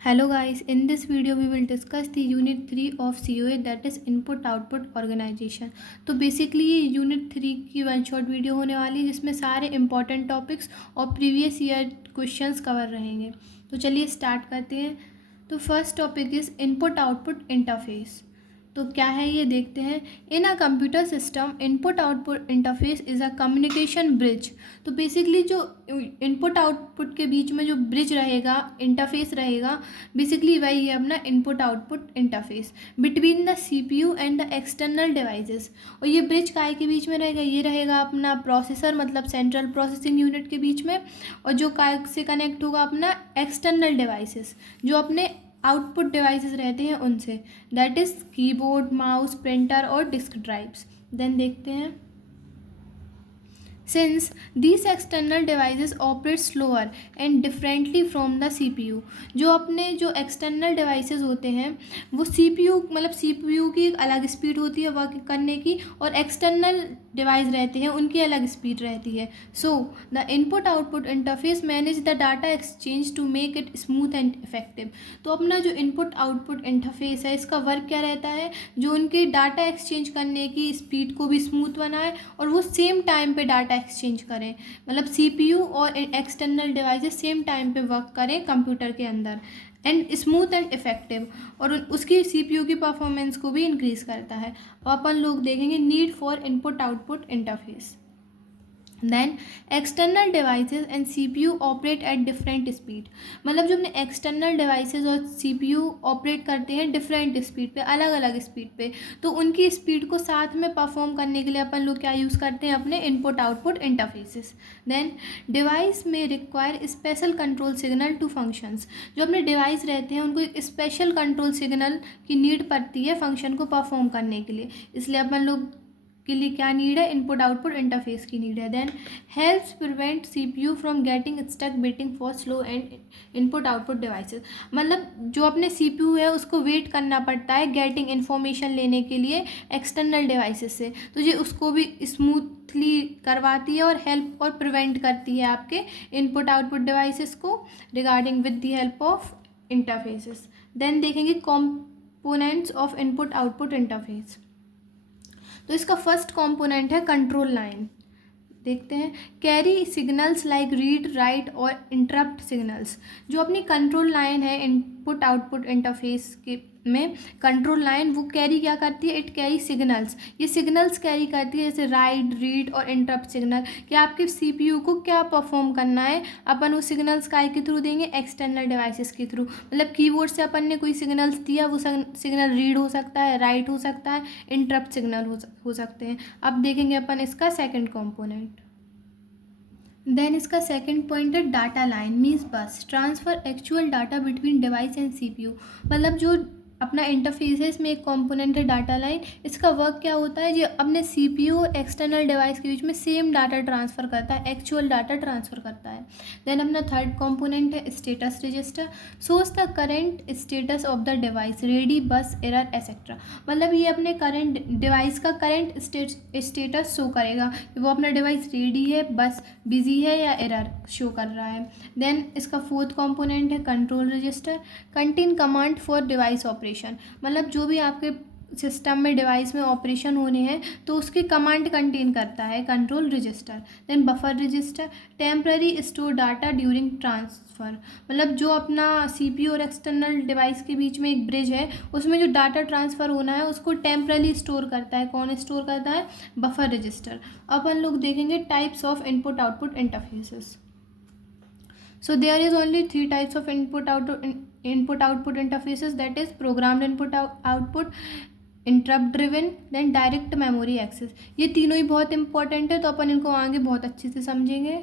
Hello guys, in this video we will discuss the unit 3 of COA, that is input output organization। तो basically ये unit 3 की one shot video होने वाली है जिसमें सारे इंपॉर्टेंट टॉपिक्स और प्रीवियस ईयर क्वेश्चंस कवर रहेंगे। तो चलिए स्टार्ट करते हैं। तो first topic is input output interface. तो क्या है ये देखते हैं। In a computer system input output interface is a communication bridge. तो बेसिकली जो इनपुट आउटपुट के बीच में जो ब्रिज रहेगा, इंटरफेस रहेगा, बेसिकली वही है अपना input output interface between the CPU and the external devices. और ये ब्रिज काय के बीच में रहेगा, ये रहेगा अपना प्रोसेसर मतलब सेंट्रल प्रोसेसिंग यूनिट के बीच में, और जो काय से कनेक्ट होगा अपना एक्सटर्नल डिवाइसेस जो अपने आउटपुट डिवाइसेस रहते हैं उनसे, that is keyboard, mouse, printer और डिस्क ड्राइव्स। देन देखते हैं, since these external devices operate slower and differently from the CPU। जो अपने जो एक्सटर्नल डिवाइसेस होते हैं वो CPU मतलब CPU की एक अलग स्पीड होती है वर्क करने की, और एक्सटर्नल डिवाइस रहते हैं उनकी अलग स्पीड रहती है। So the input output interface manage the data exchange to make it smooth and effective. तो अपना जो इनपुट आउटपुट इंटरफेस है इसका वर्क क्या रहता है, जो उनके डाटा एक्सचेंज करने की स्पीड को भी स्मूथ बनाए और वो सेम टाइम पे डाटा एक्सचेंज करें, मतलब सीपीयू और एक्सटर्नल डिवाइसेस सेम टाइम पे वर्क करें कंप्यूटर के अंदर, एंड स्मूथ एंड इफेक्टिव, और उसकी सीपीयू की परफॉर्मेंस को भी इंक्रीज़ करता है। और अपन लोग देखेंगे need for input output interface. Then external devices and CPU operate at different speed. मतलब जो अपने एक्सटर्नल डिवाइसेस और सीपीयू ऑपरेट करते हैं डिफरेंट स्पीड पे, अलग अलग स्पीड पे, तो उनकी स्पीड को साथ में परफॉर्म करने के लिए अपन लोग क्या यूज़ करते हैं, अपने input output interfaces. Then device में require special control signal to functions. जो अपने डिवाइस रहते हैं उनको एक स्पेशल कंट्रोल सिग्नल की नीड पड़ती है फंक्शन को परफॉर्म करने के लिए, इसलिए अपन लोग के लिए क्या नीड है, इनपुट आउटपुट इंटरफेस की नीड है। Then helps prevent CPU from getting stuck waiting for slow and input output devices. मतलब जो अपने सीपीयू है उसको वेट करना पड़ता है गेटिंग इन्फॉर्मेशन लेने के लिए एक्सटर्नल डिवाइसेस से, तो ये उसको भी स्मूथली करवाती है और हेल्प और प्रिवेंट करती है आपके इनपुट आउटपुट डिवाइसेस को regarding with the help of interfaces. Then देखेंगे components of input output interface. तो इसका फर्स्ट कंपोनेंट है कंट्रोल लाइन। देखते हैं, carry signals like read, write और इंटरप्ट सिग्नल्स। जो अपनी कंट्रोल लाइन है इनपुट आउटपुट इंटरफेस के में, कंट्रोल लाइन वो कैरी क्या करती है, इट कैरी सिग्नल्स। ये सिग्नल्स कैरी करती है जैसे राइट, रीड और इंटरप्ट सिग्नल, कि आपके सीपीयू को क्या परफॉर्म करना है, अपन वो सिग्नल्स काय के थ्रू देंगे, एक्सटर्नल डिवाइसेस के थ्रू। मतलब कीबोर्ड से अपन ने कोई सिग्नल्स दिया, वो सिग्नल रीड हो सकता है, राइट हो सकता है, इंटरप्ट सिग्नल हो सकते हैं। अब देखेंगे अपन इसका सेकेंड कॉम्पोनेंट। देन इसका सेकंड पॉइंट है डाटा लाइन मीन्स बस transfer actual data between device and CPU. मतलब जो अपना इंटरफेस है इसमें एक कंपोनेंट है डाटा लाइन। इसका वर्क क्या होता है, जो अपने सीपीयू एक्सटर्नल डिवाइस के बीच में सेम डाटा ट्रांसफ़र करता है, एक्चुअल डाटा ट्रांसफ़र करता है। देन अपना थर्ड कंपोनेंट है status register, shows the current status of the device, ready, बस, एरर एक्सेट्रा। मतलब ये अपने करंट डिवाइस का करंट स्टेटस शो करेगा कि वो अपना डिवाइस रेडी है, बस बिजी है या एरर शो कर रहा है। देन इसका फोर्थ कंपोनेंट है control register, contain command for device operation. मतलब जो भी आपके सिस्टम में डिवाइस में ऑपरेशन होने हैं तो उसकी कमांड कंटेन करता है control register. Then buffer register, temporary store data during transfer. मतलब जो अपना सीपीयू और एक्सटर्नल डिवाइस के बीच में एक ब्रिज है, उसमें जो डाटा ट्रांसफ़र होना है उसको टेम्पररी स्टोर करता है। कौन स्टोर करता है, बफर रजिस्टर। अपन लोग देखेंगे types of input output interfaces. So there is only three types of input output interfaces, that is programmed input output, interrupt driven, then direct memory access. ये तीनों ही बहुत इंपॉर्टेंट है, तो अपन इनको आगे बहुत अच्छे से समझेंगे।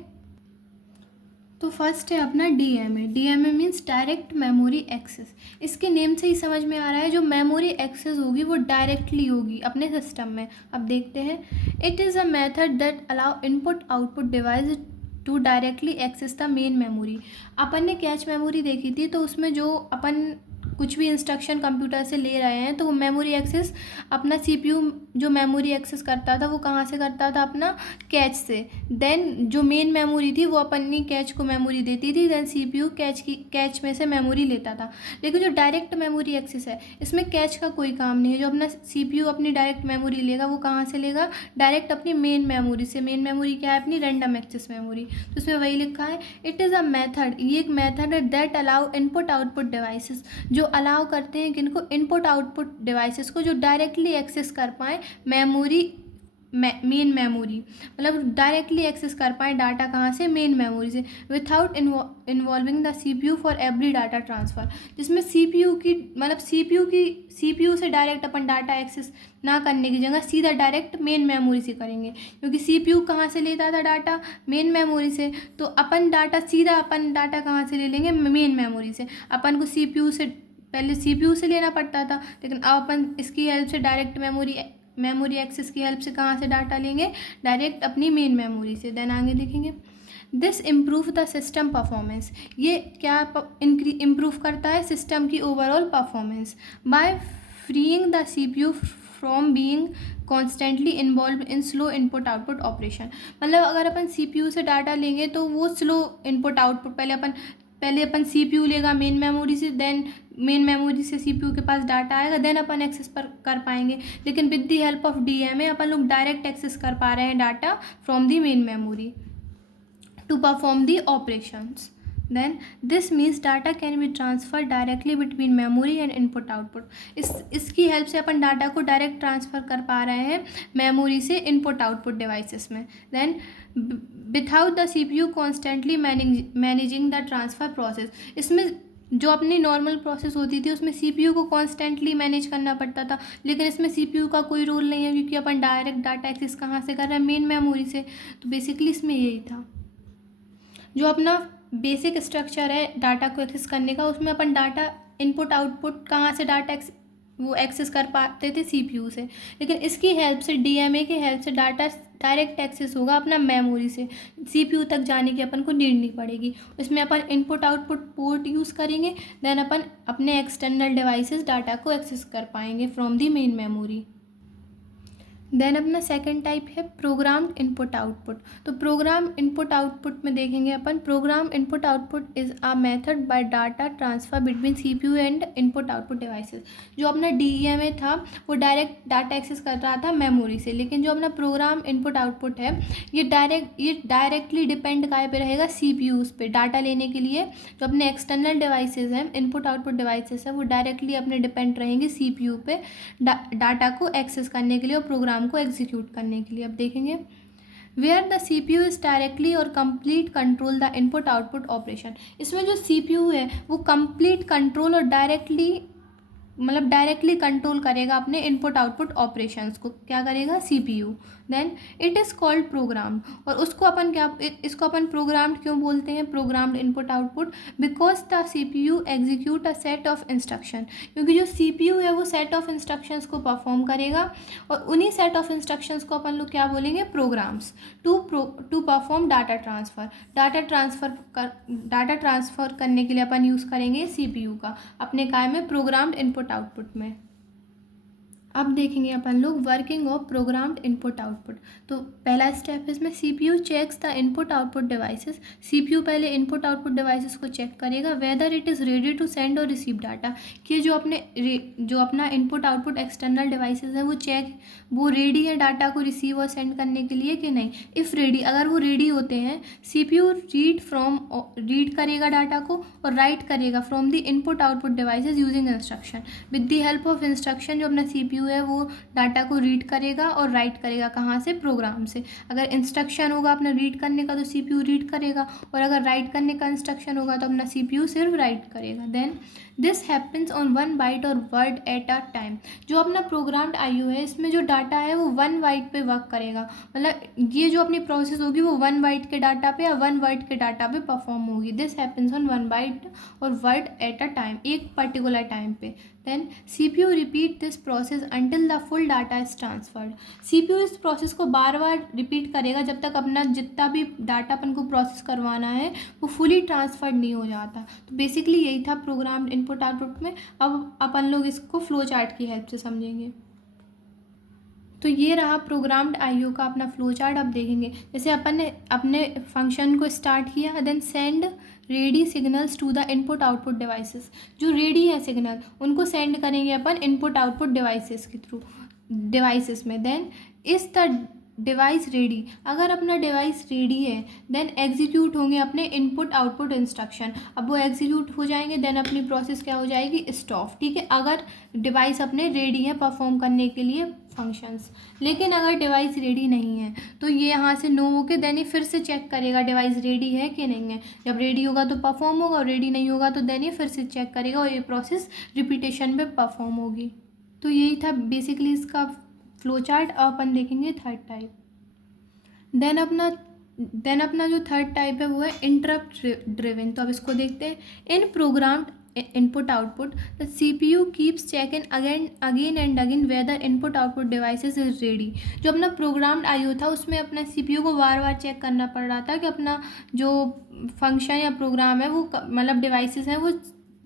तो फर्स्ट है अपना DMA. DMA means direct memory access. इसके नेम से ही समझ में आ रहा है जो मेमोरी एक्सेस होगी वो डायरेक्टली होगी अपने सिस्टम में। अब देखते हैं, it is a method that allow input output device to directly access the main memory. अपन ने कैच मेमोरी देखी थी, तो उसमें जो अपन कुछ भी इंस्ट्रक्शन कंप्यूटर से ले रहे हैं तो वो मेमोरी एक्सेस अपना सीपीयू जो मेमोरी एक्सेस करता था वो कहाँ से करता था, अपना कैच से। देन जो मेन मेमोरी थी वो अपनी कैच को मेमोरी देती थी, देन सीपीयू कैच में से मेमोरी लेता था। लेकिन जो डायरेक्ट मेमोरी एक्सेस है इसमें कैच का कोई काम नहीं है। जो अपना सीपीयू अपनी डायरेक्ट मेमोरी लेगा वो कहाँ से लेगा, डायरेक्ट अपनी मेन मेमोरी से। मेन मेमोरी क्या है, अपनी रैंडम एक्सेस मेमोरी। तो उसमें वही लिखा है, इट इज़ अ मेथड, ये एक मेथड है, that allow input output devices, जो अलाउ करते हैं किनको, इनपुट आउटपुट डिवाइसेस को, जो डायरेक्टली एक्सेस कर पाएँ मेमोरी, मेन मेमोरी, मतलब डायरेक्टली एक्सेस कर पाएँ डाटा कहाँ से, मेन मेमोरी से, without involving the CPU for every data transfer. जिसमें सीपीयू की, मतलब सीपीयू से डायरेक्ट अपन डाटा एक्सेस ना करने की जगह सीधा डायरेक्ट मेन मेमोरी से करेंगे, क्योंकि सीपीयू कहाँ से लेता था डाटा, मेन मेमोरी से। तो अपन डाटा कहाँ से ले लेंगे, मेन मेमोरी से। अपन को सीपीयू से पहले सीपीयू से लेना पड़ता था, लेकिन अब अपन इसकी हेल्प से डायरेक्ट मेमोरी एक्सेस की हेल्प से कहाँ से डाटा लेंगे, डायरेक्ट अपनी मेन मेमोरी से। देन आगे देखेंगे, this improve the system performance, ये क्या इम्प्रूव करता है, सिस्टम की overall performance, by freeing the CPU from being constantly involve in slow input output operation. मतलब अगर अपन सीपीयू से डाटा लेंगे तो वो स्लो इनपुट आउटपुट, पहले अपन सीपीयू लेगा मेन मेमोरी से, देन मेन मेमोरी से सीपीयू के पास डाटा आएगा, देन अपन एक्सेस कर पाएंगे। लेकिन with the help of DMA अपन लोग डायरेक्ट एक्सेस कर पा रहे हैं data from the main memory to perform the operations. Then this means data can be transfer directly between memory and input output. इसकी हेल्प से अपन डाटा को डायरेक्ट ट्रांसफ़र कर पा रहे हैं मेमोरी से इनपुट आउटपुट डिवाइसेस में। Then without the CPU constantly managing the transfer process. इसमें जो अपनी नॉर्मल प्रोसेस होती थी उसमें सीपीयू को कॉन्स्टेंटली मैनेज करना पड़ता था, लेकिन इसमें सीपीयू का कोई रोल नहीं है, क्योंकि अपन डायरेक्ट डाटा एक्सेस कहाँ से कर रहे हैं, मेन मेमोरी से। तो बेसिकली इसमें यही था, जो अपना बेसिक स्ट्रक्चर है डाटा को एक्सेस करने का, उसमें अपन डाटा इनपुट आउटपुट कहाँ से डाटा वो एक्सेस कर पाते थे, सीपीयू से। लेकिन इसकी हेल्प से, डीएमए की हेल्प से डाटा डायरेक्ट एक्सेस होगा अपना मेमोरी से, सीपीयू तक जाने की अपन को नीड नहीं पड़ेगी। इसमें अपन इनपुट आउटपुट पोर्ट यूज़ करेंगे, देन अपन अपने एक्सटर्नल डिवाइसेस डाटा को एक्सेस कर पाएंगे from the main memory. Then अपना सेकंड टाइप है प्रोग्राम्ड इनपुट आउटपुट। तो प्रोग्राम इनपुट आउटपुट में देखेंगे अपन, program input output is a method by data transfer between CPU and input output devices. जो अपना डीएमए था वो डायरेक्ट डाटा एक्सेस कर रहा था मेमोरी से, लेकिन जो अपना प्रोग्राम इनपुट आउटपुट है ये डायरेक्टली डिपेंड काय पे रहेगा, सीपीयूज़ पे। डाटा लेने के लिए जो अपने एक्सटर्नल डिवाइसेस हैं, इनपुट आउटपुट डिवाइसेस हैं, वो डायरेक्टली अपने डिपेंड रहेंगे सीपीयू पे डाटा को एक्सेस करने के लिए और प्रोग्राम को एग्जीक्यूट करने के लिए। अब देखेंगे, where the CPU is directly और complete control the input output operation. इसमें जो सीपीयू है वो कंप्लीट कंट्रोल और डायरेक्टली कंट्रोल करेगा अपने इनपुट आउटपुट ऑपरेशंस को। क्या करेगा, CPU. Then it is called program, और इसको अपन प्रोग्राम्ड क्यों बोलते हैं, programmed input output, because the CPU execute a set of instruction. क्योंकि जो सीपीयू है वो सेट ऑफ इंस्ट्रक्शंस को परफॉर्म करेगा, और उन्हीं सेट ऑफ इंस्ट्रक्शंस को अपन लोग क्या बोलेंगे, programs, to perform data transfer. Data transfer करने के लिए अपन यूज़ करेंगे सीपीयू का अपने काय में, प्रोग्राम्ड इनपुट आउटपुट में। अब देखेंगे अपन लोग working of programmed input output. तो पहला स्टेप है इसमें, CPU checks the input output devices. CPU पहले इनपुट आउटपुट डिवाइसेस को चेक करेगा whether it is ready to send और रिसीव डाटा, कि जो अपना इनपुट आउटपुट एक्सटर्नल डिवाइसेस है वो रेडी है डाटा को रिसीव और सेंड करने के लिए कि नहीं। इफ़ रेडी, अगर वो रेडी होते हैं, सीपीयू रीड करेगा डाटा को और राइट करेगा from the input output devices using instruction. With the help of instruction जो अपना सीपीयू है वो डाटा को रीड करेगा और राइट करेगा कहाँ से, प्रोग्राम से। अगर इंस्ट्रक्शन होगा अपना रीड करने का तो सीपीयू रीड करेगा, और अगर राइट करने का इंस्ट्रक्शन होगा तो अपना सीपीयू सिर्फ राइट करेगा। Then this happens on 1 byte और वर्ड एट अ टाइम। जो अपना प्रोग्राम्ड आईओ है इसमें जो डाटा है वो 1 बाइट पे वर्क करेगा, मतलब ये जो अपनी प्रोसेस होगी वो 1 बाइट के डाटा पे या 1 वर्ड के डाटा पे परफॉर्म होगी। दिस हैपन्स ऑन 1 बाइट और वर्ड एट अ टाइम, एक पर्टिकुलर टाइम पे। Then CPU repeat this process until the full data is transferred. CPU इस प्रोसेस को बार बार रिपीट करेगा जब तक अपना जितना भी डाटा अपन को प्रोसेस करवाना है वो फुली ट्रांसफर्ड नहीं हो जाता। तो बेसिकली यही था प्रोग्राम इनपुट आउटपुट में। अब अपन लोग इसको फ्लो चार्ट की हेल्प से समझेंगे। तो ये रहा प्रोग्राम्ड आईओ का अपना फ्लो चार्ट। अब देखेंगे जैसे अपन ने अपने फंक्शन को स्टार्ट किया, then send ready signals to the input output devices. जो रेडी है सिग्नल उनको सेंड करेंगे अपन इनपुट आउटपुट डिवाइसेस के थ्रू, डिवाइसेस में। Then is the device ready, अगर अपना डिवाइस रेडी है देन एग्जीक्यूट होंगे अपने इनपुट आउटपुट इंस्ट्रक्शन। अब वो एग्जीक्यूट हो जाएंगे देन अपनी प्रोसेस क्या हो जाएगी, स्टॉप। ठीक है, अगर डिवाइस अपने रेडी है परफॉर्म करने के लिए फंक्शंस। लेकिन अगर डिवाइस रेडी नहीं है तो ये यहाँ से नो होके देन ये फिर से चेक करेगा डिवाइस रेडी है कि नहीं है। जब रेडी होगा तो परफॉर्म होगा और रेडी नहीं होगा तो देन ये फिर से चेक करेगा और ये प्रोसेस रिपीटेशन में परफॉर्म होगी। तो यही था बेसिकली इसका फ्लो चार्ट। अब अपन देखेंगे थर्ड टाइप। देन अपना जो थर्ड टाइप है वो है इंटरप्ट ड्रिवन। तो अब इसको देखते हैं। In programmed input output the CPU keeps check in again and again whether input output devices is ready. जो अपना प्रोग्राम्ड IO था उसमें अपना CPU को बार बार चेक करना पड़ रहा था कि अपना जो फंक्शन या प्रोग्राम है वो मतलब डिवाइसेस हैं वो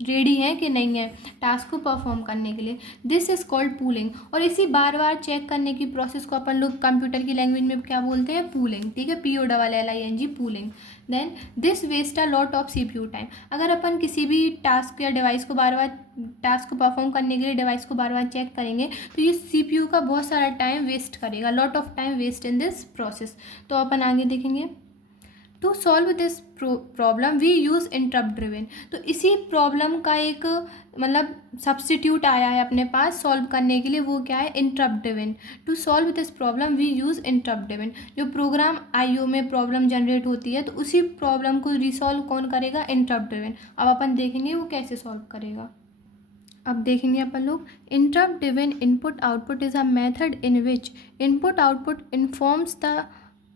रेडी है कि नहीं है टास्क को परफॉर्म करने के लिए। This is called pooling. और इसी बार बार चेक करने की प्रोसेस को अपन लोग कंप्यूटर की लैंग्वेज में क्या बोलते हैं, पूलिंग। ठीक है, POLLING, polling. Then this waste a lot of CPU time. अगर अपन किसी भी टास्क या डिवाइस को बार बार टास्क को परफॉर्म करने के लिए डिवाइस को बार बार चेक करेंगे तो ये CPU का बहुत सारा टाइम वेस्ट करेगा, lot of time waste in this process. तो अपन आगे देखेंगे। To solve this problem we use interrupt driven. तो इसी प्रॉब्लम का एक मतलब सब्स्टिट्यूट आया है अपने पास सॉल्व करने के लिए, वो क्या है, interrupt driven. To solve this problem we use interrupt driven. जो प्रोग्राम IO में प्रॉब्लम जनरेट होती है तो उसी प्रॉब्लम को रिसॉल्व कौन करेगा, इंटरप्ट ड्रिवन। अब अपन देखेंगे वो कैसे सॉल्व करेगा। अब देखेंगे अपन लोग। Interrupt driven input output is a method in which input output informs the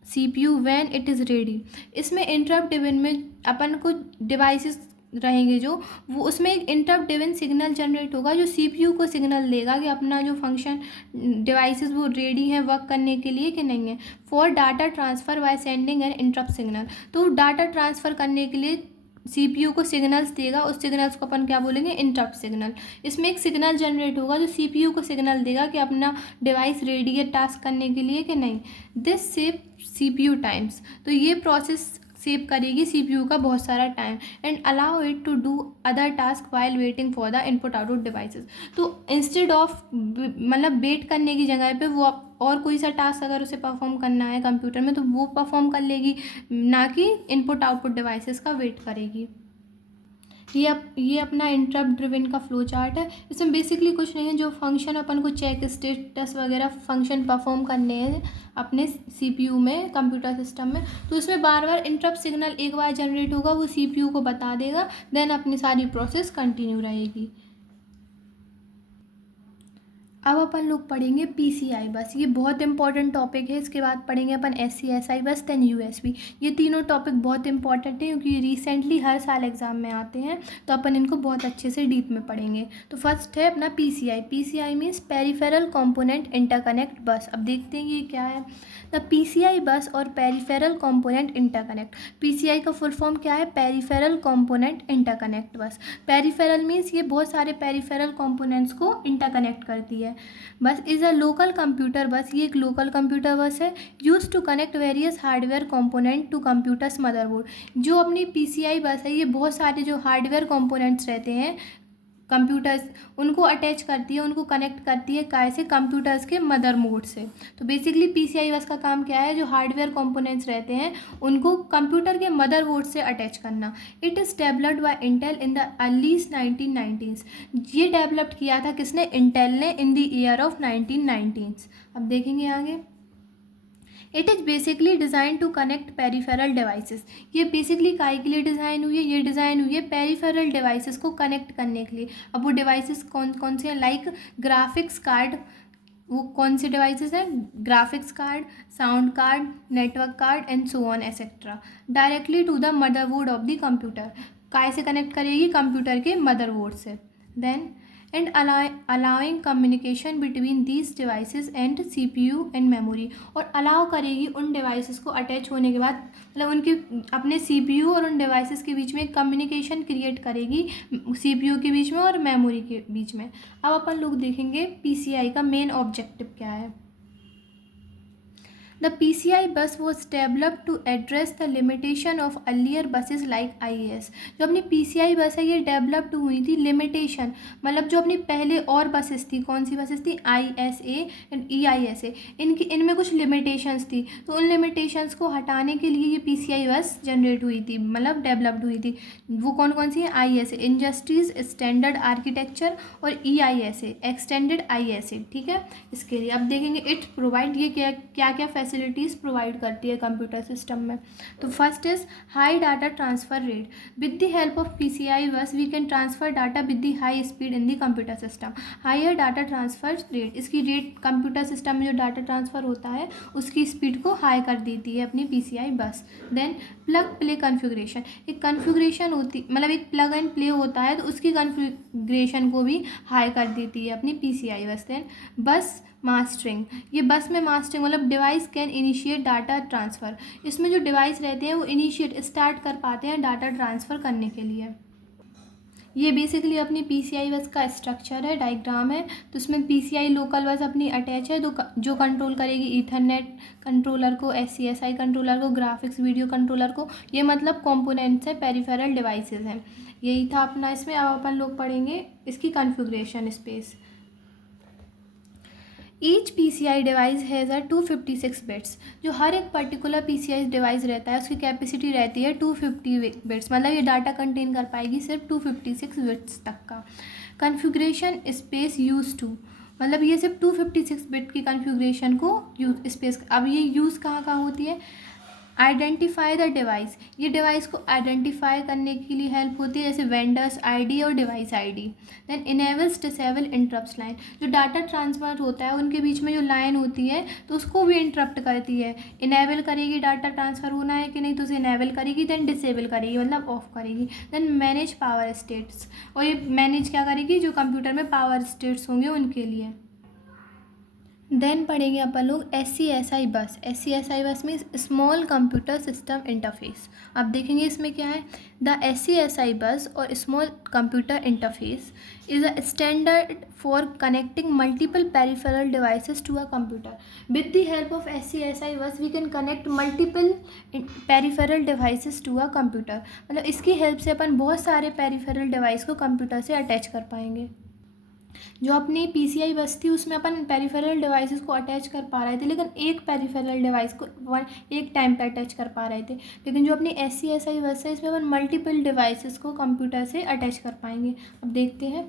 CPU when it is ready. इसमें इंटरप्ट ड्रिवन में अपन को डिवाइसेस रहेंगे जो वो उसमें एक इंटरप्ट ड्रिवन सिग्नल जनरेट होगा जो CPU को सिग्नल देगा कि अपना जो फंक्शन डिवाइसेस वो रेडी है वर्क करने के लिए कि नहीं है। For data transfer by sending an interrupt signal. तो डाटा ट्रांसफ़र करने के लिए CPU को सिग्नल्स देगा, उस सिग्नल्स को अपन क्या बोलेंगे, इंटरप्ट सिग्नल। इसमें एक सिग्नल जनरेट होगा जो CPU को सिग्नल देगा कि अपना डिवाइस रेडी है टास्क करने के लिए कि नहीं। This save CPU times. तो ये प्रोसेस सेव करेगी CPU का बहुत सारा time and allow it to do other task while waiting for the input output devices. तो इंस्टेड ऑफ मतलब वेट करने की जगह पे वो और कोई सा टास्क अगर उसे परफॉर्म करना है कंप्यूटर में तो वो परफॉर्म कर लेगी, ना कि इनपुट आउटपुट डिवाइसेस का वेट करेगी। ये अपना इंटरप्ट ड्रिवन का फ्लो चार्ट है। इसमें बेसिकली कुछ नहीं है, जो फंक्शन अपन को चेक स्टेटस वगैरह फंक्शन परफॉर्म करने हैं अपने CPU में कंप्यूटर सिस्टम में, तो इसमें बार बार इंटरप्ट सिग्नल एक बार जनरेट होगा वो CPU को बता देगा, देन अपनी सारी प्रोसेस कंटिन्यू रहेगी। अब अपन लोग पढ़ेंगे PCI बस। ये बहुत इंपॉर्टेंट टॉपिक है। इसके बाद पढ़ेंगे अपन SC/SI बस, देन USB। ये तीनों टॉपिक बहुत इंपॉर्टेंट है क्योंकि रिसेंटली हर साल एग्जाम में आते हैं, तो अपन इनको बहुत अच्छे से डीप में पढ़ेंगे। तो फर्स्ट है अपना PCI। PCI means peripheral component interconnect बस। अब देखते हैं ये क्या है। द PCI बस और पेरिफेरल कंपोनेंट इंटरकनेक्ट। PCI का फुल फॉर्म क्या है, पेरिफेरल कंपोनेंट इंटरकनेक्ट बस। पेरिफेरल मीन्स ये बहुत सारे पेरिफेरल कंपोनेंट्स को इंटरकनेक्ट करती है। बस इज़ अ लोकल कंप्यूटर बस। ये एक लोकल कंप्यूटर बस है use to connect various hardware component to computer's motherboard. जो अपनी PCI बस है ये बहुत सारे जो हार्डवेयर कंपोनेंट्स रहते हैं कंप्यूटर्स उनको अटैच करती है, उनको कनेक्ट करती है कैसे, कंप्यूटर्स के मदरबोर्ड से। तो बेसिकली PCI बस का काम क्या है, जो हार्डवेयर कंपोनेंट्स रहते हैं उनको कंप्यूटर के मदरबोर्ड से अटैच करना। It is developed by Intel in the early 1990s। ये डेवलप्ड किया था किसने, इंटेल ने, in the year of 1990s। अब देखेंगे आगे। It is basically design to connect peripheral devices. ये बेसिकली काय के लिए डिज़ाइन हुई है, ये डिज़ाइन हुई है पेरीफेरल डिवाइसेस को कनेक्ट करने के लिए। अब वो डिवाइसेस कौन कौन से हैं, लाइक ग्राफिक्स कार्ड। वो कौन से डिवाइसेस हैं, graphics card, sound card, network card and so on etcetera. Directly to the motherboard of the computer. काय से कनेक्ट करेगी, कंप्यूटर के मदरबोर्ड से। Then and allowing communication between these devices and CPU and memory. और allow करेगी उन devices को attach होने के बाद, मतलब उनके अपने CPU और उन डिवाइसेस के बीच में कम्युनिकेशन क्रिएट करेगी, CPU के बीच में और मेमोरी के बीच में। अब अपन लोग देखेंगे PCI का मेन ऑब्जेक्टिव क्या है। The PCI bus was developed to address the limitation of earlier buses like IAS। जो अपनी PCI बस है ये डेवलप्ड हुई थी लिमिटेशन, मतलब जो अपनी पहले और बसेस थी, कौन सी बसेस थी, ISA एंड EISA, इनमें कुछ लिमिटेशंस थी, तो उन लिमिटेशंस को हटाने के लिए ये PCI बस जनरेट हुई थी, मतलब डेवलप्ड हुई थी। वो कौन कौन सी है, ISA इंडस्ट्रीज स्टैंडर्ड आर्किटेक्चर और EISA एक्सटेंडेड ISA, ठीक है। इसके लिए अब देखेंगे इट प्रोवाइड, ये क्या क्या फैसिलिटीज़ प्रोवाइड करती है कंप्यूटर सिस्टम में। तो first is high data transfer rate. With the help of PCI bus we can transfer data with the high speed in the computer system. Higher data transfer rate, इसकी rate computer system में जो data transfer होता है उसकी speed को high कर देती है अपनी PCI बस। देन प्लग प्ले कन्फिग्रेशन, एक कन्फिग्रेशन होती, मतलब एक प्लग एंड प्ले होता है तो उसकी कन्फिग्रेशन को भी हाई कर देती है अपनी PCI बस। देन बस मास्टरिंग, ये बस में मास्टरिंग मतलब device can initiate data transfer, इसमें जो डिवाइस रहते हैं वो इनिशिएट स्टार्ट कर पाते हैं डाटा ट्रांसफ़र करने के लिए। ये बेसिकली अपनी PCI बस का स्ट्रक्चर है, डायग्राम है। तो इसमें PCI लोकल बस अपनी अटैच है तो जो कंट्रोल करेगी ईथरनेट कंट्रोलर को, SCSI कंट्रोलर को, ग्राफिक्स वीडियो कंट्रोलर को, ये मतलब कंपोनेंट्स है, पेरिफेरल डिवाइसेस हैं। यही था अपना इसमें। अब अपन लोग पढ़ेंगे इसकी configuration space. Each PCI device has 256 bits. जो हर एक पर्टिकुलर PCI डिवाइस रहता है उसकी कैपेसिटी रहती है 250 बिट्स, मतलब ये डाटा कंटेन कर पाएगी सिर्फ 256 बिट्स तक का। कॉन्फ़िगरेशन स्पेस यूज़ टू, मतलब ये सिर्फ 256 बिट की कॉन्फ़िगरेशन को यूज स्पेस। अब ये यूज़ कहाँ कहाँ होती है, आइडेंटिफाई द डिवाइस, ये डिवाइस को आइडेंटिफाई करने के लिए हेल्प होती है, जैसे वेंडर्स ID और device ID। Then enables disable interrupt line, जो डाटा ट्रांसफ़र होता है उनके बीच में जो लाइन होती है तो उसको भी इंटरप्ट करती है। इनेबल करेगी डाटा ट्रांसफ़र होना है कि नहीं तो उसे इनेबल करेगी, देन डिसेबल करेगी मतलब ऑफ करेगी। देन मैनेज पावर स्टेट्स, और ये मैनेज क्या करेगी, जो कंप्यूटर में पावर स्टेट्स होंगे उनके लिए। देन पढ़ेंगे अपन लोग SCSI बस। SCSI बस में स्मॉल कंप्यूटर सिस्टम इंटरफेस। अब देखेंगे इसमें क्या है। द SCSI बस और small computer interface is a standard for connecting multiple peripheral devices to a computer. With the help of SCSI bus we can connect multiple peripheral devices to a computer, मतलब इसकी help से अपन बहुत सारे peripheral device को computer से attach कर पाएंगे। जो अपनी PCI बस थी उसमें अपन पेरिफेरल डिवाइसेस को अटैच कर पा रहे थे, लेकिन एक पेरिफेरल डिवाइस को एक टाइम पे अटैच कर पा रहे थे। लेकिन जो अपनी SCSI बस है इसमें अपन मल्टीपल डिवाइसेस को कंप्यूटर से अटैच कर पाएंगे। अब देखते हैं।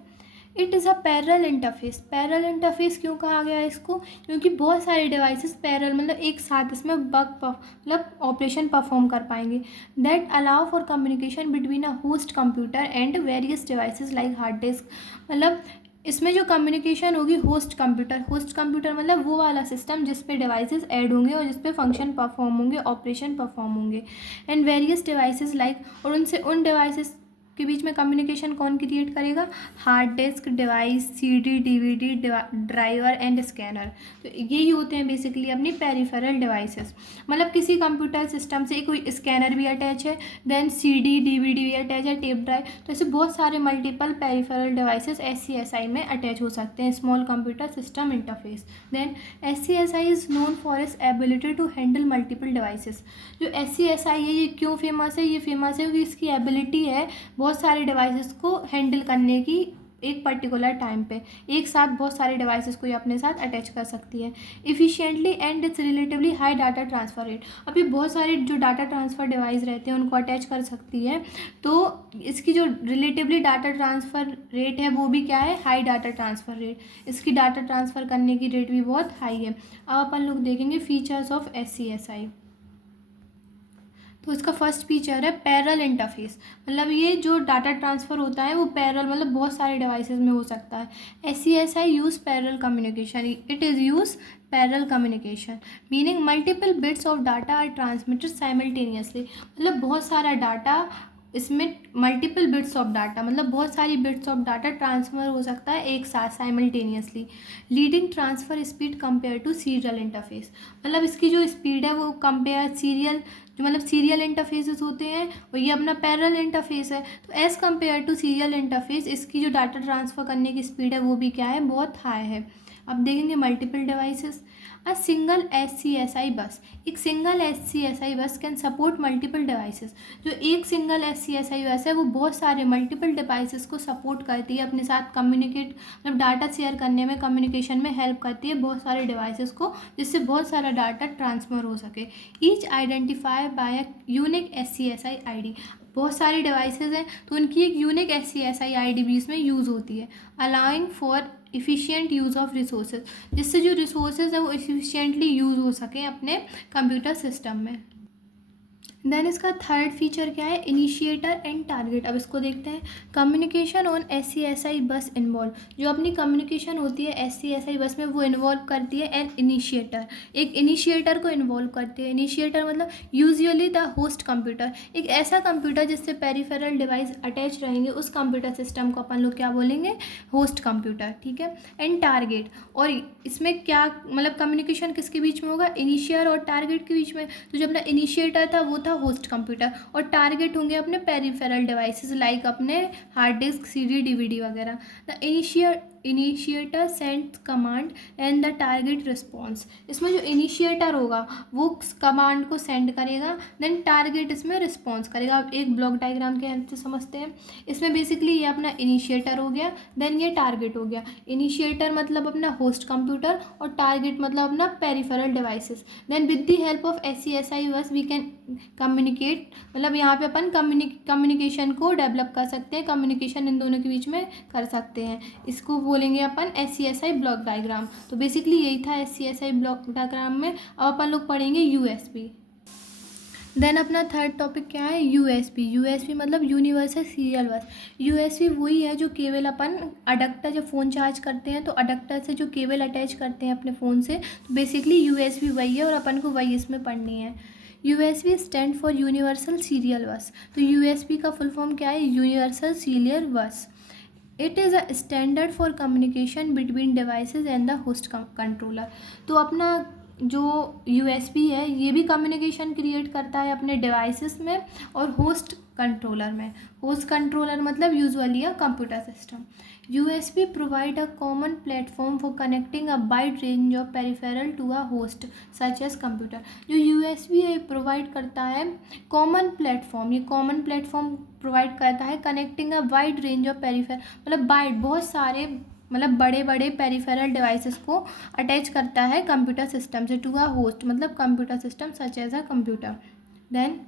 It is a parallel interface. Parallel interface क्यों कहा गया है इसको, क्योंकि बहुत सारे डिवाइसेस पैरेलल मतलब एक साथ इसमें मतलब ऑपरेशन परफॉर्म कर पाएंगे। That allow for communication between a host computer and various devices like hard disk, मतलब इसमें जो कम्युनिकेशन होगी होस्ट कंप्यूटर मतलब वो वाला सिस्टम जिस पे डिवाइसेस ऐड होंगे और जिस पे फंक्शन परफॉर्म होंगे, ऑपरेशन परफॉर्म होंगे। एंड वेरियस डिवाइसेस लाइक, और उनसे उन डिवाइसेस के बीच में कम्युनिकेशन कौन क्रिएट करेगा, hard disk device, CD DVD driver and scanner. तो यही होते हैं बेसिकली अपनी पेरिफेरल डिवाइसेस। मतलब किसी कंप्यूटर सिस्टम से कोई स्कैनर भी अटैच है, देन CD DVD भी अटैच है, टेप ड्राइव, तो ऐसे बहुत सारे मल्टीपल पेरिफेरल डिवाइसेस SCSI में अटैच हो सकते हैं, small computer system interface. Then SCSI is known for its ability to handle multiple devices. जो SCSI है ये क्यों फेमस है, ये फेमस है क्योंकि इसकी एबिलिटी है बहुत सारे डिवाइसेस को हैंडल करने की, एक पर्टिकुलर टाइम पे एक साथ बहुत सारे डिवाइसेस को ये अपने साथ अटैच कर सकती है efficiently and it's relatively high data transfer rate. अभी बहुत सारे जो डाटा ट्रांसफ़र डिवाइस रहते हैं उनको अटैच कर सकती है, तो इसकी जो रिलेटिवली डाटा ट्रांसफ़र रेट है वो भी क्या है, हाई डाटा ट्रांसफ़र रेट। इसकी डाटा ट्रांसफ़र करने की रेट भी बहुत हाई है। अब अपन लोग देखेंगे फीचर्स ऑफ SCSI। तो इसका फर्स्ट फीचर है पैरेलल इंटरफेस, मतलब ये जो डाटा ट्रांसफ़र होता है वो पैरेलल मतलब बहुत सारे डिवाइसेस में हो सकता है। SCSI use parallel communication, it is use parallel communication meaning multiple bits of data are transmitted simultaneously, मतलब बहुत सारा डाटा इसमें मल्टीपल बिट्स ऑफ डाटा मतलब बहुत सारी बिट्स ऑफ डाटा ट्रांसफ़र हो सकता है एक साथ simultaneously. Leading transfer speed compare to serial interface, मतलब इसकी जो स्पीड है वो कंपेयर सीरियल, जो मतलब सीरियल इंटरफेसेस होते हैं और ये अपना पैरेलल इंटरफेस है, तो as compare to serial interface इसकी जो डाटा ट्रांसफ़र करने की स्पीड है वो भी क्या है, बहुत हाई है। अब देखेंगे multiple devices. A single SCSI बस, एक सिंगल SCSI बस कैन सपोर्ट मल्टीपल डिवाइसेस। जो एक सिंगल SCSI बस है वो बहुत सारे मल्टीपल डिवाइसेस को सपोर्ट करती है, अपने साथ कम्युनिकेट मतलब डाटा शेयर करने में, कम्युनिकेशन में हेल्प करती है बहुत सारे डिवाइसेस को, जिससे बहुत सारा डाटा ट्रांसफ़र हो सके। Each identify bye a unique SCSI ID। बहुत सारी डिवाइसेस हैं तो उनकी एक यूनिक SCSI ID भी इसमें यूज़ होती है। Allowing for efficient use of resources, जिससे जो रिसोर्सेज है वो इफ़िशियंटली यूज़ हो सकें अपने कंप्यूटर सिस्टम में। देन इसका थर्ड फीचर क्या है, इनिशिएटर एंड टारगेट। अब इसको देखते हैं। कम्युनिकेशन ऑन SCSI बस इन्वॉल्व, जो अपनी कम्युनिकेशन होती है SCSI बस में वो इन्वॉल्व करती है एन इनिशिएटर, एक इनिशिएटर को इन्वॉल्व करती है। इनिशिएटर मतलब यूजुअली द होस्ट कंप्यूटर, एक ऐसा कंप्यूटर जिससे पेरिफेरल डिवाइस अटैच रहेंगे, उस कंप्यूटर सिस्टम को अपन लोग क्या बोलेंगे, होस्ट कंप्यूटर, ठीक है। एंड टारगेट, और इसमें क्या मतलब कम्युनिकेशन किसके बीच में होगा, इनिशियर और टारगेट के बीच में। तो जो अपना इनिशिएटर था वो था होस्ट कंप्यूटर, और टारगेट होंगे अपने पेरिफेरल डिवाइसेस लाइक अपने हार्ड डिस्क, CD, DVD वगैरह। The initiator send command and the target response, इसमें जो इनिशिएटर होगा वो कमांड को सेंड करेगा, देन टारगेट इसमें रिस्पॉन्स करेगा। आप एक ब्लॉक डायग्राम के हेल्प से समझते हैं। इसमें बेसिकली ये अपना इनिशिएटर हो गया, देन ये टारगेट हो गया। इनिशिएटर मतलब अपना होस्ट कंप्यूटर और टारगेट मतलब अपना peripheral devices. Then with the help of SCSI bus we can communicate, मतलब यहाँ पे अपन कम्युनिकेशन को डेवलप कर सकते हैं, कम्युनिकेशन इन दोनों के बीच में कर सकते हैं। इसको बोलेंगे अपन SCSI ब्लॉक डायग्राम। तो बेसिकली यही था SCSI ब्लॉक डायग्राम में। अब अपन लोग पढ़ेंगे USB। देन अपना थर्ड टॉपिक क्या है, USB मतलब यूनिवर्सल सीरियल बस। USB वही है जो केबल अपन अडक्टर, जब फ़ोन चार्ज करते हैं तो अडक्टर से जो केबल अटैच करते हैं अपने फ़ोन से, तो बेसिकली USB वही है और अपन को वही इसमें पढ़नी है। USB stand for universal serial बस। तो USB का फुल फॉर्म क्या है, यूनिवर्सल सीरियल बस। It is a standard for communication between devices and the host controller. तो अपना जो USB है ये भी कम्युनिकेशन क्रिएट करता है अपने डिवाइसेस में और होस्ट कंट्रोलर में। होस्ट कंट्रोलर मतलब usually a computer system. USB provide a common platform for connecting a wide range of peripheral to a host such as computer. जो USB है प्रोवाइड करता है कॉमन प्लेटफॉर्म, ये common platform provide करता है connecting a wide range of peripheral, मतलब wide बहुत सारे मतलब बड़े बड़े पेरिफेरल डिवाइसेस को अटैच करता है कंप्यूटर सिस्टम से टू अ होस्ट, मतलब computer system such as a computer. Then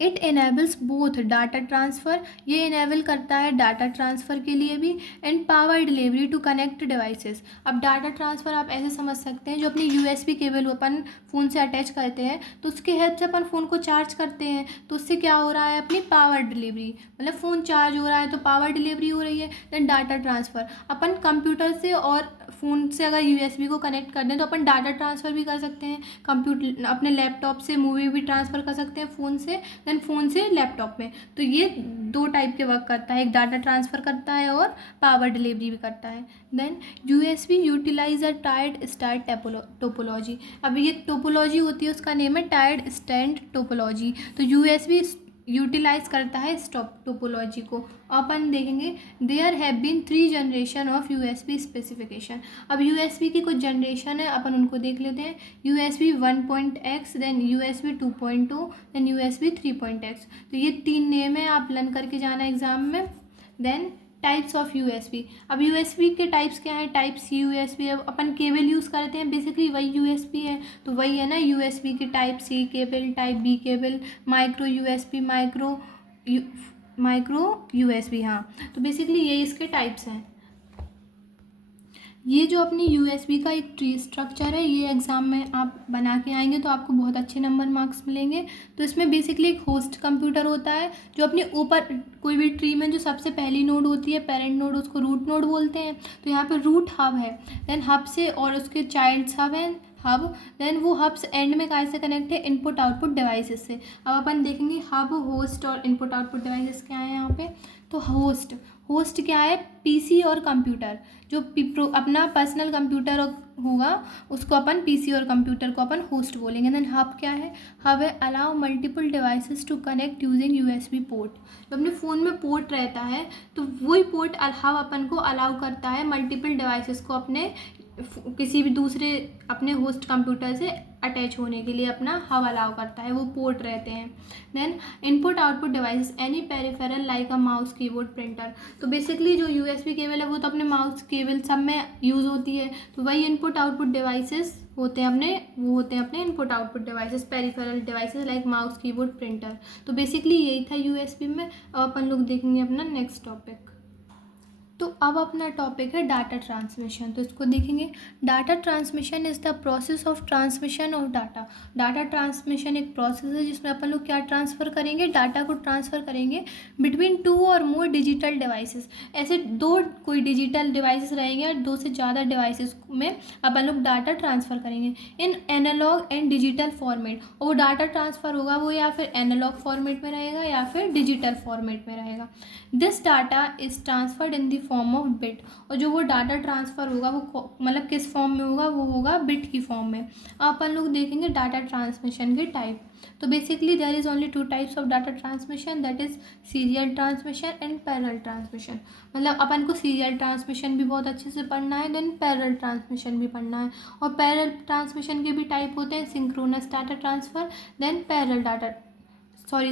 it enables both data transfer, ये इनेबल करता है डाटा ट्रांसफ़र के लिए भी, and power delivery to connect devices. अब डाटा ट्रांसफ़र आप ऐसे समझ सकते हैं, जो अपनी USB केबल अपन फ़ोन से अटैच करते हैं तो उसके हेल्प से अपन फ़ोन को चार्ज करते हैं, तो उससे क्या हो रहा है, अपनी पावर डिलीवरी, मतलब फ़ोन चार्ज हो रहा है तो पावर डिलीवरी हो रही है। देन डाटा ट्रांसफ़र, अपन कंप्यूटर से और फ़ोन से अगर USB को कनेक्ट कर दें तो अपन डाटा ट्रांसफ़र भी कर सकते हैं, कंप्यूटर अपने लैपटॉप से मूवी भी ट्रांसफ़र कर सकते हैं फ़ोन से, देन फ़ोन से लैपटॉप में। तो ये दो टाइप के वर्क करता है, एक डाटा ट्रांसफ़र करता है और पावर डिलीवरी भी करता है। Then USB utilise a tiered star topology. अब ये टोपोलॉजी होती है, उसका नेम है टायर्ड स्टैंड टोपोलॉजी। तो USB यूटिलाइज करता है स्टॉप टोपोलॉजी को। अपन देखेंगे there have been 3 generation of USB specification. अब USB की कुछ जनरेशन है, अपन उनको देख लेते हैं। USB 1.x, then USB 2.2, then USB 3.x। तो ये 3 नेम है, आप लर्न करके जाना एग्जाम में। Then types of USB। अब USB के टाइप्स क्या है, टाइप C USB। अब अपन केबल यूज़ करते हैं, बेसिकली वही USB है, तो वही है ना USB की type C cable, type B cable, micro USB, micro USB, हाँ। तो बेसिकली ये इसके टाइप्स हैं। ये जो अपनी USB का एक ट्री स्ट्रक्चर है, ये एग्ज़ाम में आप बना के आएंगे तो आपको बहुत अच्छे नंबर मार्क्स मिलेंगे। तो इसमें बेसिकली एक होस्ट कंप्यूटर होता है जो अपने ऊपर कोई भी ट्री में जो सबसे पहली नोड होती है, पेरेंट नोड, उसको रूट नोड बोलते हैं। तो यहाँ पे रूट हब है, देन हब से और उसके चाइल्ड्स हब हैं, हब, देन वो हब्स एंड में कहाँ से कनेक्ट है, इनपुट आउटपुट डिवाइसेस से। अब अपन देखेंगे हब, होस्ट और इनपुट आउटपुट डिवाइसेस क्या है यहाँ पे। तो होस्ट क्या है, PC और कंप्यूटर। जो अपना पर्सनल कंप्यूटर होगा उसको अपन PC और कंप्यूटर को अपन होस्ट बोलेंगे। देन हब क्या है, हब है allow multiple devices to connect using USB port. तो अपने फ़ोन में पोर्ट रहता है तो वही पोर्ट हब अपन को अलाउ करता है मल्टीपल डिवाइसेस को अपने किसी भी दूसरे अपने होस्ट कंप्यूटर से अटैच होने के लिए अपना हवा अलाउ करता है, वो पोर्ट रहते हैं। Then input output devices any peripheral like a mouse keyboard printer. तो बेसिकली जो यूएसबी केबल है वो तो अपने माउस केबल सब में यूज़ होती है, तो वही इनपुट आउटपुट डिवाइसेस होते हैं अपने input output devices, peripheral devices like mouse keyboard printer. तो बेसिकली यही था यूएसबी में। अब अपन लोग देखेंगे अपना नेक्स्ट टॉपिक। तो अब अपना टॉपिक है डाटा ट्रांसमिशन, तो इसको देखेंगे। Data transmission is the process of transmission of data. Data transmission एक प्रोसेस है जिसमें अपन लोग क्या ट्रांसफ़र करेंगे, डाटा को ट्रांसफ़र करेंगे बिटवीन टू और मोर डिजिटल डिवाइसेस। ऐसे दो कोई डिजिटल डिवाइसेस रहेंगे और दो से ज़्यादा डिवाइसेस में अपन लोग डाटा ट्रांसफ़र करेंगे इन एनालॉग एंड डिजिटल फॉर्मेट। और वो डाटा ट्रांसफ़र होगा वो या फिर एनालॉग फॉर्मेट में रहेगा या फिर डिजिटल फॉर्मेट में रहेगा। This data is transferred in the form of bit. और जो वो डाटा ट्रांसफ़र होगा वो मतलब किस फॉर्म में होगा, वो होगा बिट की फॉर्म में। अब अपन लोग देखेंगे डाटा ट्रांसमिशन के टाइप। तो basically there is only two types of data transmission, that is serial transmission and parallel transmission. मतलब अपन को सीरियल ट्रांसमिशन भी बहुत अच्छे से पढ़ना है, देन पैरेलल ट्रांसमिशन भी पढ़ना है। और पैरेलल ट्रांसमिशन के भी टाइप होते हैं, synchronous data transfer, then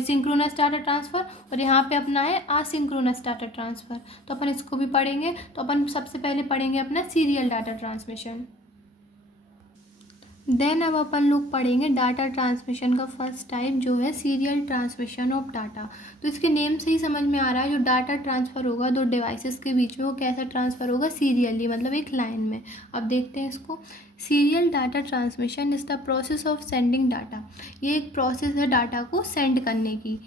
synchronous data transfer, और यहाँ पे अपना है असिंक्रोनस डाटा ट्रांसफ़र। तो अपन इसको भी पढ़ेंगे। तो अपन सबसे पहले पढ़ेंगे अपना सीरियल डाटा ट्रांसमिशन। देन अब अपन लोग पढ़ेंगे डाटा ट्रांसमिशन का फर्स्ट टाइप जो है सीरियल ट्रांसमिशन ऑफ डाटा। तो इसके नेम से ही समझ में आ रहा है जो डाटा ट्रांसफ़र होगा दो डिवाइसेस के बीच में वो कैसा ट्रांसफ़र होगा, सीरियली, मतलब एक लाइन में। अब देखते हैं इसको। Serial data transmission is the process of sending data. ये एक प्रोसेस है डाटा को सेंड करने की,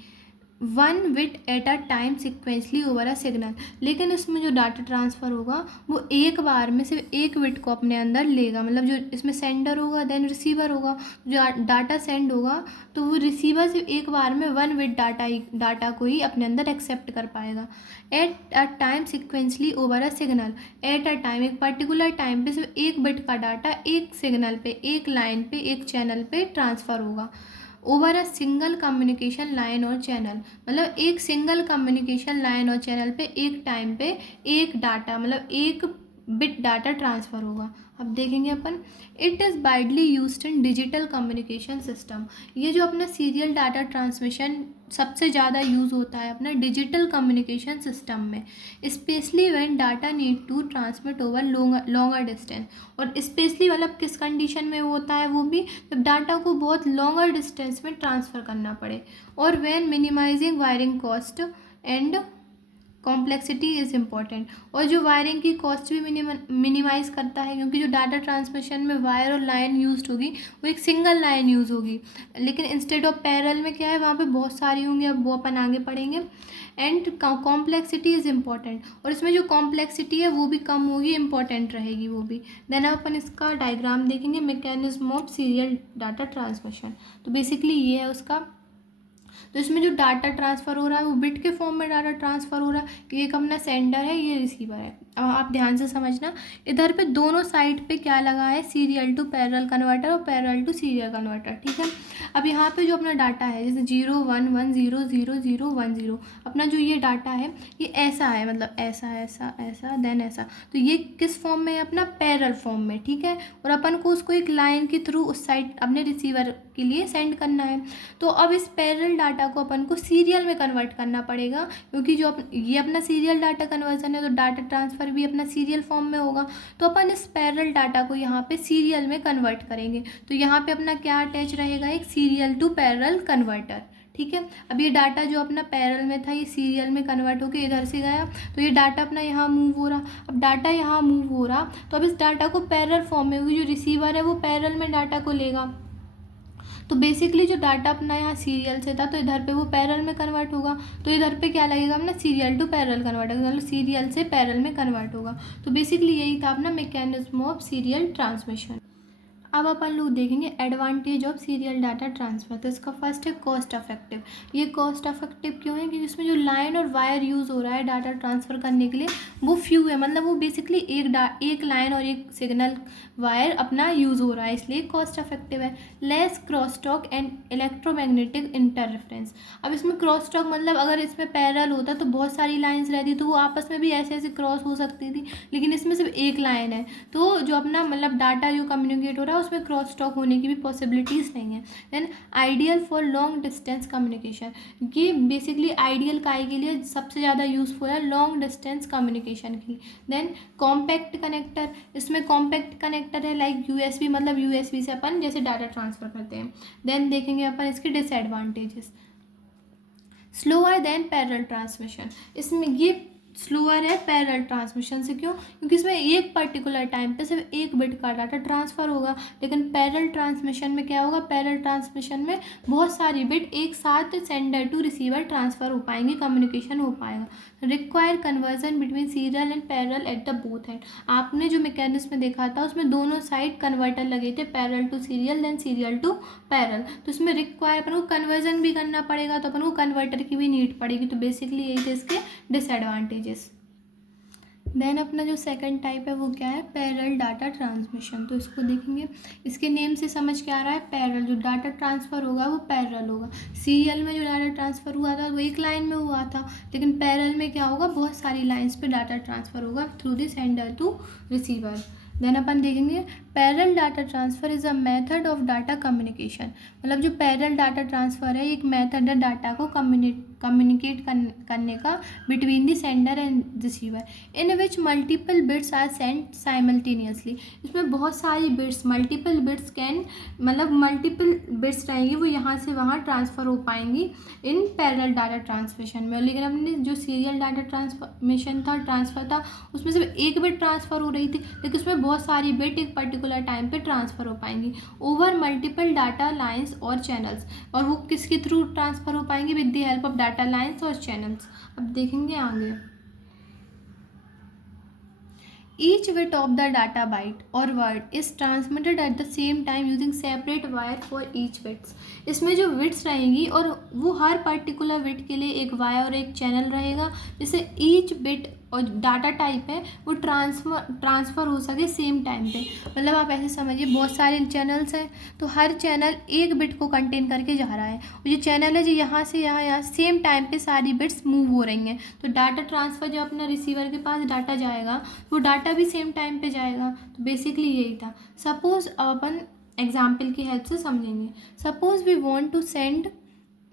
one bit eight a time sequentially over a signal. लेकिन इसमें जो डाटा ट्रांसफ़र होगा वो एक बार में सिर्फ एक बिट को अपने अंदर लेगा। मतलब जो इसमें सेंडर होगा देन रिसीवर होगा, जो डाटा सेंड होगा तो वो रिसीवर सिर्फ एक बार में वन बिट डाटा को ही अपने अंदर एक्सेप्ट कर पाएगा। Eight a time sequentially over a signal. Eight a time, एक पर्टिकुलर टाइम पे सिर्फ एक बिट का डाटा एक सिग्नल पे, एक लाइन पे, एक चैनल पे ट्रांसफ़र होगा। Over a single communication line और चैनल, मतलब एक सिंगल कम्युनिकेशन लाइन और चैनल पे एक टाइम पे एक डाटा, मतलब एक बिट डाटा ट्रांसफ़र होगा। अब देखेंगे अपन। It is widely used in digital communication system. ये जो अपना सीरियल डाटा ट्रांसमिशन सबसे ज़्यादा यूज़ होता है अपना डिजिटल कम्युनिकेशन सिस्टम में, specially when data need to transmit over longer distance. और स्पेशली मतलब किस कंडीशन में वो होता है, वो भी जब डाटा को बहुत लॉन्गर डिस्टेंस में ट्रांसफ़र करना पड़े। और when minimising wiring cost and complexity is important. और जो वायरिंग की कॉस्ट भी मिनिमाइज़ करता है, क्योंकि जो डाटा ट्रांसमिशन में वायर और लाइन यूज़ होगी वो एक सिंगल लाइन यूज़ होगी, लेकिन इंस्टेड ऑफ पैरेलल में क्या है वहाँ पे बहुत सारी होंगी। अब वो अपन आगे पढ़ेंगे। एंड कॉम्प्लेक्सिटी इज़ इम्पॉर्टेंट, और इसमें जो कॉम्प्लेक्सिटी है वो भी कम होगी, इम्पॉर्टेंट रहेगी वो भी। देन अपन इसका डायग्राम देखेंगे, mechanism of serial data transmission. तो बेसिकली ये है उसका। तो इसमें जो डाटा ट्रांसफ़र हो रहा है वो बिट के फॉर्म में डाटा ट्रांसफ़र हो रहा है, कि एक अपना सेंडर है, ये रिसीवर है। अब आप ध्यान से समझना, इधर पे दोनों साइड पे क्या लगा है, सीरियल टू पैरेलल कन्वर्टर और पैरेलल टू सीरियल कन्वर्टर, ठीक है। अब यहाँ पे जो अपना डाटा है जैसे 0 1 1 0 0 0 1 0, अपना जो ये डाटा है ये ऐसा है, मतलब ऐसा ऐसा ऐसा देन ऐसा। तो ये किस फॉर्म में है, अपना पैरेलल फॉर्म में, ठीक है। और अपन को उसको एक लाइन के थ्रू उस साइड अपने रिसीवर के लिए सेंड करना है। तो अब इस पैरेलल डाटा को अपन को सीरियल में कन्वर्ट करना पड़ेगा, क्योंकि जो ये अपना सीरियल डाटा कन्वर्जन है तो डाटा ट्रांसफ़र भी अपना सीरियल फॉर्म में होगा। तो अपन इस पैरेलल डाटा को यहाँ पे सीरियल में कन्वर्ट करेंगे। तो यहाँ पे अपना क्या अटैच रहेगा, एक सीरियल टू पैरेलल कन्वर्टर, ठीक है। अब ये डाटा जो अपना पैरेलल में था ये सीरियल में कन्वर्ट होकर इधर से गया, तो ये डाटा अपना यहाँ मूव हो रहा। अब डाटा यहाँ मूव हो रहा तो अब इस डाटा को पैरेलल फॉर्म में, हुई जो रिसीवर है वो पैरेलल में डाटा को लेगा। तो बेसिकली जो डाटा अपना यहाँ सीरियल से था तो इधर पे वो पैरेलल में कन्वर्ट होगा। तो इधर पे क्या लगेगा अपना, सीरियल टू पैरेलल कन्वर्ट होगा, मतलब सीरियल से पैरेलल में कन्वर्ट होगा। तो बेसिकली यही था अपना मैकेनिज्म ऑफ सीरियल ट्रांसमिशन। अब अपन लोग देखेंगे advantage of serial data transfer. तो इसका फर्स्ट है कॉस्ट अफेक्टिव। ये कॉस्ट अफेक्टिव क्यों है? क्योंकि इसमें जो लाइन और वायर यूज़ हो रहा है डाटा ट्रांसफ़र करने के लिए वो फ्यू है, मतलब वो बेसिकली एक लाइन और एक सिग्नल वायर अपना यूज़ हो रहा है, इसलिए कॉस्ट अफेक्टिव है। Less cross talk and electromagnetic interference. अब इसमें क्रॉस टॉक मतलब अगर इसमें पैरेलल होता तो बहुत सारी लाइन्स रहती तो वो आपस में भी ऐसे ऐसे क्रॉस हो सकती थी, लेकिन इसमें सिर्फ एक लाइन है, तो जो अपना मतलब डाटा जो कम्युनिकेट हो रहा है उसमें क्रॉस टॉक होने की भी पॉसिबिलिटीज़ नहीं है। Then ideal for long distance communication. ये बेसिकली आइडियल काय के लिए सबसे ज़्यादा यूज़फुल है लॉन्ग डिस्टेंस कम्युनिकेशन के लिए। Then compact connector. इसमें कॉम्पैक्ट कनेक्टर है लाइक यूएसबी, मतलब यूएसबी से अपन जैसे डाटा ट्रांसफ़र करते हैं। देन देखेंगे अपन इसके disadvantages. Slower then parallel transmission. इसमें ये स्लोअर है पैरेलल ट्रांसमिशन से। क्यों? क्योंकि इसमें एक पर्टिकुलर टाइम पे सिर्फ एक बिट का डाटा ट्रांसफ़र होगा, लेकिन पैरेलल ट्रांसमिशन में क्या होगा? पैरेलल ट्रांसमिशन में बहुत सारी बिट एक साथ सेंडर टू रिसीवर ट्रांसफ़र हो पाएंगे, कम्युनिकेशन हो पाएगा। Require conversion between serial and parallel at the both and. आपने जो मैकेनिज्म में देखा था उसमें दोनों साइड कन्वर्टर लगे थे, parallel to serial then serial to parallel. तो इसमें रिक्वायर अपन को कन्वर्जन भी करना पड़ेगा, तो अपन को कन्वर्टर की भी नीड पड़ेगी। तो बेसिकली यही थे इसके डिसएडवांटेजेस। देन अपना जो सेकंड टाइप है वो क्या है? Parallel data transmission. तो इसको देखेंगे, इसके नेम से समझ के आ रहा है पैरेलल, जो डाटा ट्रांसफ़र होगा वो पैरेलल होगा। सीरियल में जो डाटा ट्रांसफ़र हुआ था वो एक लाइन में हुआ था, लेकिन पैरेलल में क्या होगा? बहुत सारी लाइंस पे डाटा ट्रांसफ़र होगा through the sender to receiver. Then अपन देखेंगे parallel data transfer is a method of data communication. मतलब जो पैरेलल डाटा ट्रांसफ़र है एक मेथड है डाटा को कम्युनिकेट करने का between the sender and receiver, in which multiple bits are sent simultaneously. इसमें बहुत सारी बिट्स, मल्टीपल बिट्स मतलब मल्टीपल बिट्स रहेंगी वो यहाँ से वहाँ ट्रांसफ़र हो पाएंगी इन पैरेलल डाटा ट्रांसमिशन में। लेकिन अपने जो सीरियल डाटा ट्रांसफ़र था उसमें सिर्फ एक बिट ट्रांसफ़र हो रही थी, लेकिन उसमें बहुत सारी बिट एक पर्टिकुलर टाइम पे ट्रांसफ़र हो पाएंगी ओवर मल्टीपल डाटा लाइंस और चैनल्स। और वो किसके थ्रू ट्रांसफ़र हो पाएंगी? With the help of data lines और चैनल्स। अब देखेंगे आगे। Each bit of the data byte or word is transmitted at the same time using separate wire for each bits। इसमें जो बिट्स रहेंगी और वो हर पर्टिकुलर बिट के लिए एक वायर और एक चैनल रहेगा, जिससे ईच बिट और डाटा टाइप है वो ट्रांसफ़र हो सके सेम टाइम पे। मतलब आप ऐसे समझिए बहुत सारे चैनल्स हैं, तो हर चैनल एक बिट को कंटेन करके जा रहा है, और ये चैनल है जो यहाँ से यहाँ सेम टाइम पे सारी बिट्स मूव हो रही हैं। तो डाटा ट्रांसफ़र जब अपना रिसीवर के पास डाटा जाएगा वो डाटा भी सेम टाइम पे जाएगा। तो बेसिकली यही था। सपोज़ अपन एग्जाम्पल की हेल्प से समझेंगे। Suppose we want to send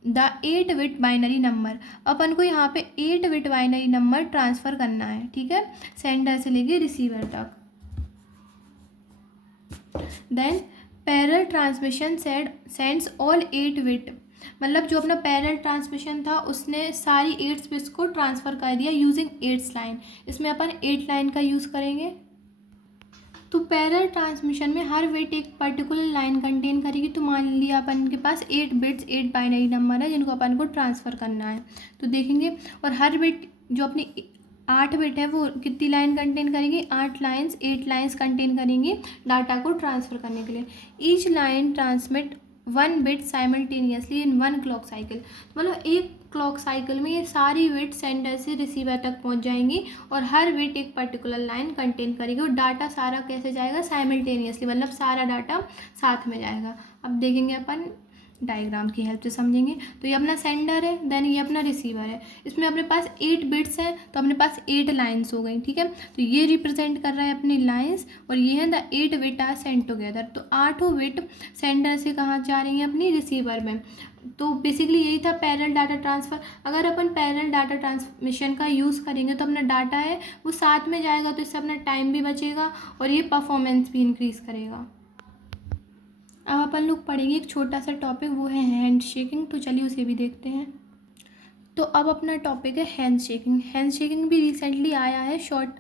the 8 bit binary number. अपन को यहाँ पे 8 बिट बाइनरी नंबर ट्रांसफ़र करना है, ठीक है, सेंडर से लेके रिसीवर तक। Then parallel transmission sends all 8 bit. मतलब जो अपना पैरेलल ट्रांसमिशन था उसने सारी 8 बिट्स को ट्रांसफ़र कर दिया यूजिंग 8 लाइन। इसमें अपन 8 लाइन का यूज़ करेंगे। तो पैरेलल ट्रांसमिशन में हर बिट एक पर्टिकुलर लाइन कंटेन करेगी। तो मान लिया अपन के पास 8 बिट्स 8 बाइनरी नंबर है जिनको अपन को ट्रांसफ़र करना है। तो देखेंगे, और हर बिट जो अपनी 8 बिट है वो कितनी लाइन कंटेन करेंगी? 8 लाइन्स कंटेन करेंगी डाटा को ट्रांसफ़र करने के लिए। Each line transmit 1 bit simultaneously इन 1 क्लॉक साइकिल। मतलब एक क्लॉक साइकिल में ये सारी बिट सेंडर से रिसीवर तक पहुंच जाएंगी, और हर बिट एक पर्टिकुलर लाइन कंटेन करेगी, और डाटा सारा कैसे जाएगा? साइमल्टेनियसली, मतलब सारा डाटा साथ में जाएगा। अब देखेंगे अपन डायग्राम की हेल्प से समझेंगे। तो ये अपना सेंडर है, देन ये अपना रिसीवर है। इसमें अपने पास 8 बिट्स हैं, तो अपने पास 8 लाइन्स हो गई, ठीक है। तो ये रिप्रेजेंट कर रहा है अपनी लाइन्स, और ये है the 8 bit are send together. तो 8 बिट सेंडर से कहाँ जा रही हैं? अपनी रिसीवर में। तो बेसिकली यही था पैरेलल डाटा ट्रांसफ़र। अगर अपन पैरेलल डाटा ट्रांसमिशन का यूज़ करेंगे तो अपना डाटा है वो साथ में जाएगा, तो इससे अपना टाइम भी बचेगा और ये परफॉर्मेंस भी इंक्रीज़ करेगा। अब अपन लोग पढ़ेंगे एक छोटा सा टॉपिक, वो है हैंड शेकिंग। तो चलिए उसे भी देखते हैं। तो अब अपना टॉपिक है हैंड शेकिंग। हैंड शेकिंग भी रिसेंटली आया है शॉर्ट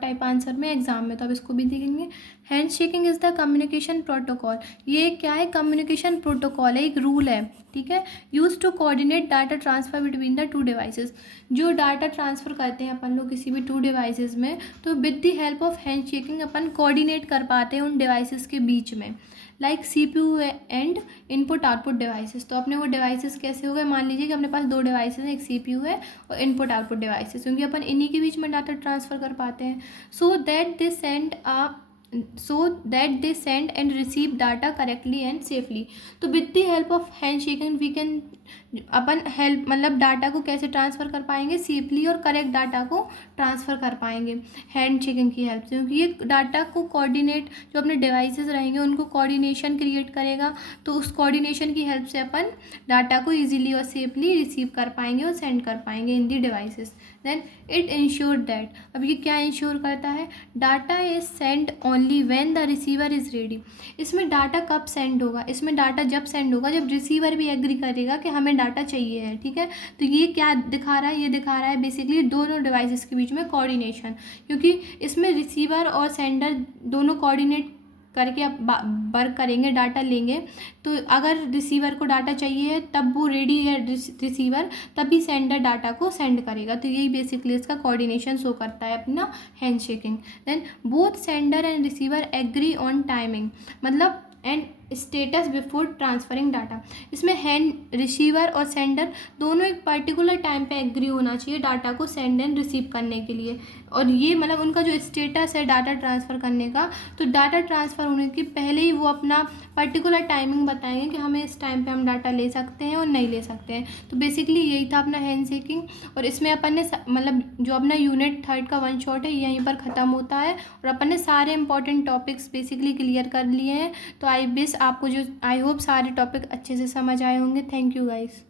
टाइप आंसर में एग्जाम में, तो अब इसको भी देखेंगे। Hand shaking is the communication protocol. ये क्या है? कम्युनिकेशन प्रोटोकॉल है, एक रूल है, ठीक है। Use to coordinate data transfer between the two devices. जो डाटा ट्रांसफ़र करते हैं अपन लोग किसी भी टू डिवाइसेस में, तो with the help of hand shaking upon coordinate कर पाते हैं उन डिवाइसेस के बीच में, like CPU and input output devices. तो अपने वो डिवाइसेस कैसे हो गए? मान लीजिए कि अपने पास दो डिवाइसेस हैं, एक CPU है और इनपुट आउटपुट डिवाइसेस, क्योंकि अपन इन्हीं के बीच में डाटा ट्रांसफ़र कर पाते हैं। So that they send and receive data correctly and safely. तो with the help of handshaking we can अपन हेल्प मतलब डाटा को कैसे ट्रांसफ़र कर पाएंगे? सेफली और करेक्ट डाटा को ट्रांसफ़र कर पाएंगे हैंड शेकिंग की हेल्प से, क्योंकि ये डाटा को कोऑर्डिनेट, जो अपने डिवाइसेस रहेंगे उनको कोऑर्डिनेशन क्रिएट करेगा। तो उस कोऑर्डिनेशन की हेल्प से अपन डाटा को ईजिली और सेफली रिसीव कर पाएंगे और सेंड कर पाएंगे in the devices. Then it ensure that, अब ये क्या इंश्योर करता है? Data is send only when the receiver is ready. इसमें डाटा कब सेंड होगा? इसमें डाटा जब सेंड होगा जब रिसीवर भी एग्री करेगा कि हमें डाटा चाहिए है, ठीक है। तो ये क्या दिखा रहा है? ये दिखा रहा है बेसिकली दोनों डिवाइसेस के बीच में कोऑर्डिनेशन, क्योंकि इसमें रिसीवर और सेंडर दोनों कोऑर्डिनेट करके अब वर्क करेंगे, डाटा लेंगे। तो अगर रिसीवर को डाटा चाहिए है तब वो रेडी है रिसीवर, तभी सेंडर डाटा को सेंड करेगा। तो यही बेसिकली इसका कोऑर्डिनेशन शो करता है अपना handshaking. Then both sender and receiver agree on timing, मतलब and status before transferring data. इसमें हैंड रिसीवर और सेंडर दोनों एक पर्टिकुलर टाइम पे एग्री होना चाहिए डाटा को सेंड एंड रिसीव करने के लिए, और ये मतलब उनका जो स्टेटस है डाटा ट्रांसफ़र करने का, तो डाटा ट्रांसफ़र होने के पहले ही वो अपना पर्टिकुलर टाइमिंग बताएंगे कि हमें इस टाइम पे हम डाटा ले सकते हैं और नहीं ले सकते हैं। तो बेसिकली यही था अपना हैंड शेकिंग, और इसमें अपन ने मतलब जो अपना यूनिट 3 का 1 शॉट है यहीं पर ख़त्म होता है, और अपन ने सारे इंपॉर्टेंट टॉपिक्स बेसिकली क्लियर कर लिए हैं। तो आई होप सारे टॉपिक अच्छे से समझ आए होंगे। Thank you guys.